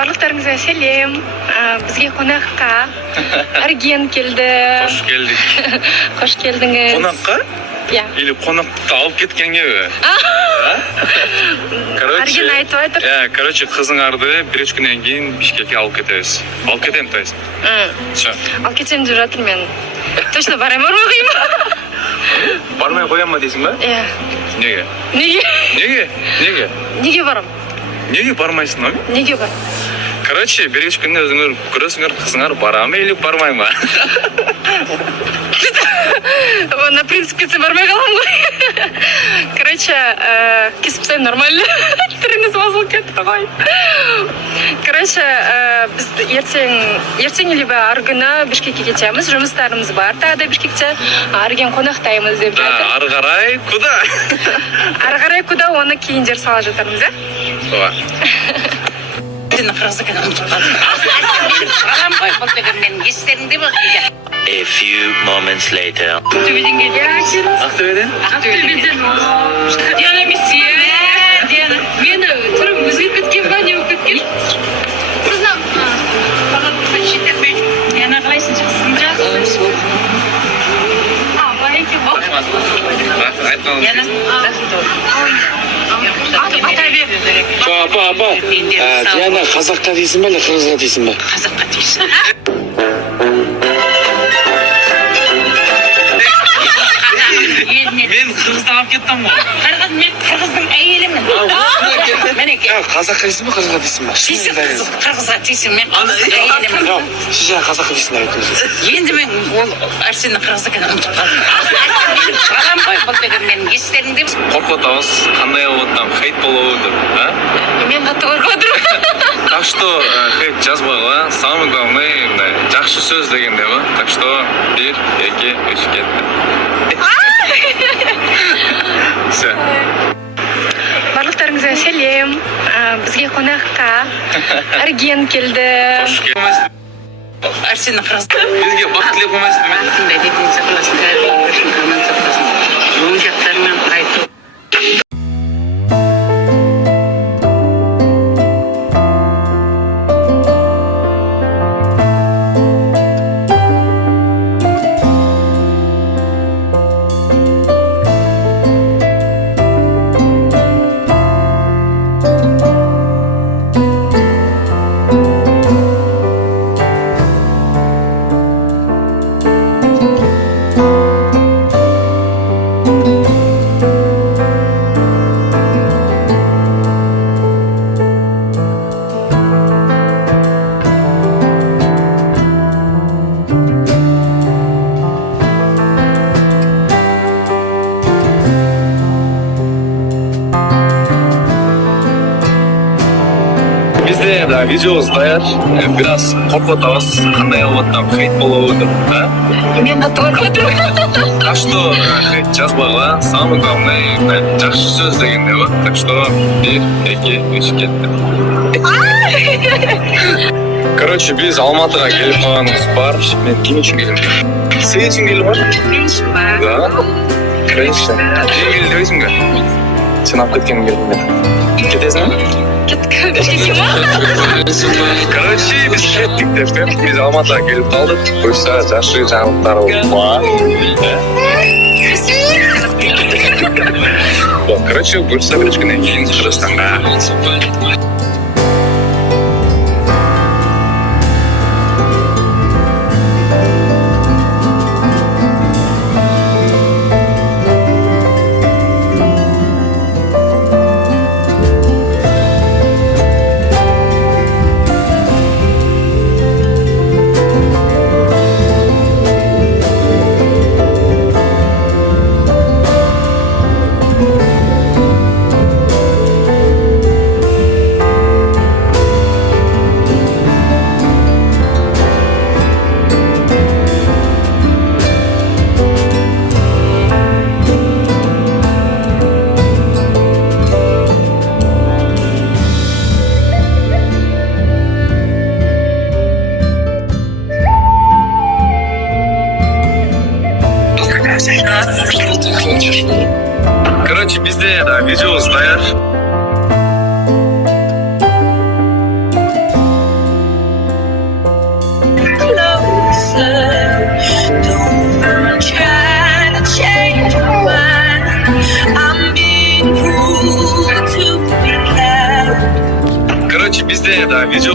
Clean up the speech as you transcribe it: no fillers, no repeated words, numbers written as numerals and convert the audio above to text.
Барлықтарыңызға сәлем. Бізге қонаққа Арген келді. Қош келдік. Қош келдіңіз. Қонаққа? Иә. Или қонақты алып кеткенге бе? Арген айтып айтыр. Короче, қызыңарды бір үш күннен кейін Бишкекке алып кетеміз. Алып кетем, то есть. Все. Алып кетсем деп жатыр мен. Точно барамын қойма. Бармай қоям ба дейсің ба? Иә. Неге? Неге барам? Неге бармайсың, ма? Неге барам? Короче, бір үш күнде өзіңер көресіңер, қызыңар бара ма или бармай ма? На принципе, бармай қалам ғой. Короче, кесіп тастаймын нормально. Түріңіз басылып кетті ғой. Короче, біз ертең либо арғы күні Бишкекке кетеміз. Жұмыстарымыз бар тағы да Бишкекте. Арген қонақтаймыз деп жатыр. Ары қарай куда? Ары қарай куда, оны кейіндер сала жатармыз, ә? Соға. A few moments later. Ақтөбеден? Диана Мессия. Диана. Мені түрім өзгеріп кеткен ба, не болып кеткен? Қызым. Диана қалайсың, жақсың? Жақсы. Былай екен ба? Апа, Диана қазаққа дейсің бе, қырғызға дейсің бе? Қазаққа дейсің. Мен қырғыздан алып кеттім ғой. Мен қырғыздың әйелімін. Қазаққа дейсің бе, қырғызға дейсің бе? Қырғызға дейсің, мен қырғыздың әйелімін. Сіз қазаққа дейсің айтыңыз. Енді мен ол Арсеннің қырғыздікін ұмытып қалдым. Балам ғой, бұл деген менің естерімде. Қорқот ауыз, қандай ауыттан хейт болып отыр. Мен қатты қорқып отырмын. Так что хейт жазбай ғой. Самый главный жақсы сөз дегенде ғой. Так что 1, 2, 3 кетті. Все. Барлықтарыңызға сәлем. Бізге қонаққа Арген келді. Қош келдіңіз. Арсеннің қырғыздың. Бізге бақыт тілеп қоймайсыз ба? Артында бетін сақласын, кәрбейін көрсін, аман сақласын. Оң жақтарынан қайту. Бізде видеоз даяр, біраз қорқот ауыз, қандай ауыттан хейт болып отыр. Мен қатты қорқып отырмын. Так что хейт жазбай ғой. Самый главный жақсы сөз дегенде ғой. Так что 1, 2, 3 кетті. Короче, біз Алматыға келіп қалғанымыз бар. Мен кім үшін келдім? Сен үшін келдім ба? Мен үшін ба? Да. Конечно. Сен келді дейсің бе? Сен алып кеткенін келдім бе? Кетесің бе? Бишкекке ма? Короче, біз кеттік деп, біз Алматыға келіп қалдық. Бұйырса жақсы жаңалықтар бар. Короче, бұйырса бір күннен кейін Қырғызстанға. Короче, bizde видео даяр. бізде да видео